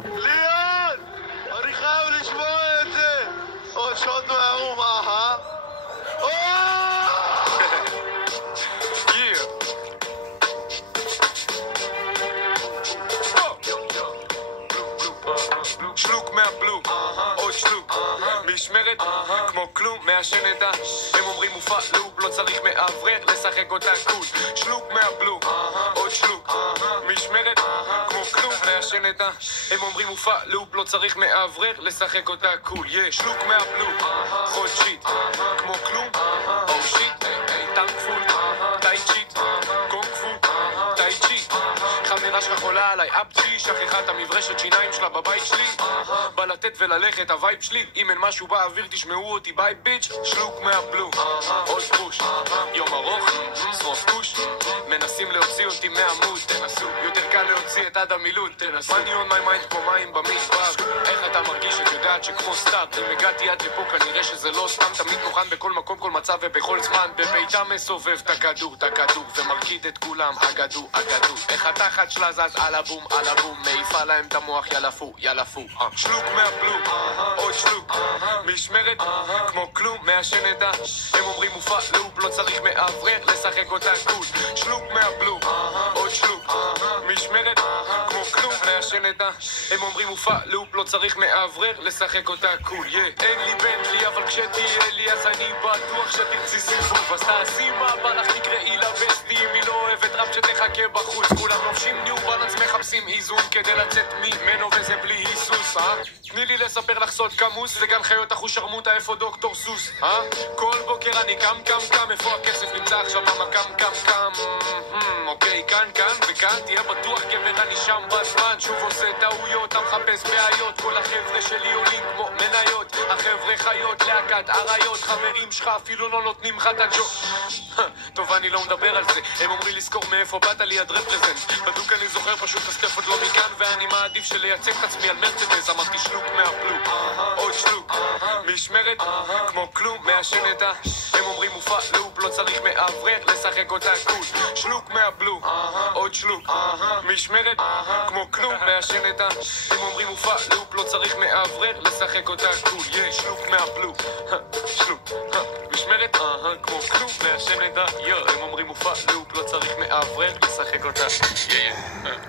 ליאן! אני חייב לשמוע את זה! עוד שעות מהאומה, שלוק מהבלו, עוד שלוק, משמרת, כמו כלום, מעשן את הם אומרים מופע לוב, לא צריך מאוורר, לשחק אותה קול. שלוק מהבלו, עוד שלוק, משמרת, כמו כלום, מעשן את הם אומרים מופע לוב, לא צריך מאוורר, לשחק אותה קול. שלוק מהבלו, חודשית, כמו כלום, או שיט, טנק פול, טאי צ'יט, גונג פו, טאי צ'יט. חברה שלך חולה עליי, אפצ'י, שכחה את המברשת שיניים שלה בבית שלי. בא לתת וללכת הווייב שלי, אם אין משהו באוויר תשמעו אותי ביי ביץ'. שלוק מהבלו, עוד פוש, יום ארוך, שרוף כוש, מנסים להוציא אותי מהמוד, תנסו, יותר קל להוציא את עד המילוד, תנסו. money on my mind כמו מים במדבר, איך אתה מרגיש? את יודעת שכמו סתם, אם הגעתי עד לפה כנראה שזה לא סתם, תמיד מוכן בכל מקום, כל מצב ובכל זמן, בביתה מסובב את הכדור, ומרקיד את כולם, אגדו, איך התחת שלה זז על הבום, מעיפה להם את המוח, יאללה פו. שלוק מהבלו, עוד שלוק, משמרת, כמו כלום, מעשן את הם אומרים מופע לוב, לא צריך מאוורר, לשחק אותה קול. שלוק מהבלו, עוד שלוק, משמרת, כמו כלום, מעשן את הם אומרים מופע לוב, לא צריך מאוורר, לשחק אותה קול. אין לי בנטלי, אבל כשתהיה לי אז אני בטוח שתרצי סיבוב, אז תעשי מה בא לך, תקראי לה בסטי, אם היא לא אוהבת רב שתחכה בחוץ, כולם לובשים ניו בלנס, מחפשים איזון כדי לצאת ממנו וזה בלי היסוס. תני לי לספר לך סוד כמוס, זה גן חיות אחוש שרמוטה, איפה דוקטור סוס? כל בוקר אני קם, איפה הכסף נמצא עכשיו, למה קם? אוקיי, כאן וכאן, תהיה בטוח גבר, אני שם בזמן, שוב עושה טעויות, אתה מחפש בעיות, כל החבר'ה שלי עולים כמו מניות, החבר'ה חיות, להקת אריות, חברים שלך אפילו לא נותנים לך את הג'ו. טוב, אני לא מדבר על זה, הם אומרים לזכור מאיפה באת לי עד רפרזנט, בדוק אני זוכר פשוט הסטף עוד לא מכאן, ואני מעדיף שלייצג את עצמי על מרצדס, אמרתי שלוק מהבלו, עוד שלוק, משמרת, כמו כלום, מעשן את הם אומרים מופע לוב, לא צריך מאוורר, לשחק אותה קול. שלוק מהבלו, עוד שלוק, משמרת, כמו כלום, מעשן את הם אומרים מופע לוב, לא צריך מאוורר, לשחק אותה קול. שלוק מהבלו, שלוק, משמרת, כמו כלום, מעשן את הם אומרים מופע לוב, לא צריך מאוורר, לשחק אותה.